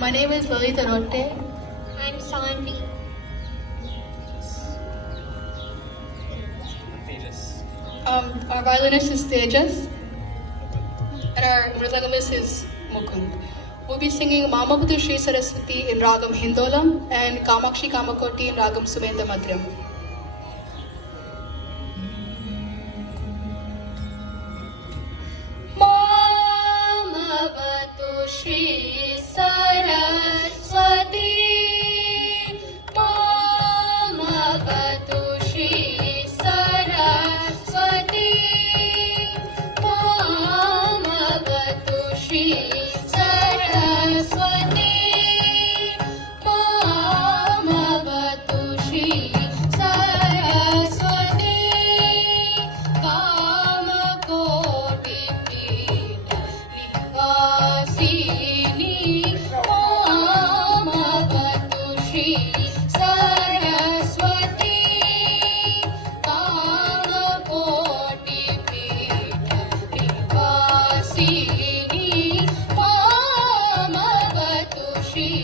My name is Lalita Rotte. I'm Sanvi. Our violinist is Tejas. And our mridangist is Mukund. We'll be singing Mamabudhu Sri Saraswati in Ragam Hindolam and Kamakshi Kamakoti in Ragam Sumendha Madhyam. Mamavatu Shri Saraswati. Mamavatu Shri Saraswati. Mamavatu Shri Saraswati. Mamavatu Shri Saraswati. Kamakoti Pita Nivasini. Mamavatu Shri Saraswati. Kamakoti Pita Nivasini. Mamavatu Shri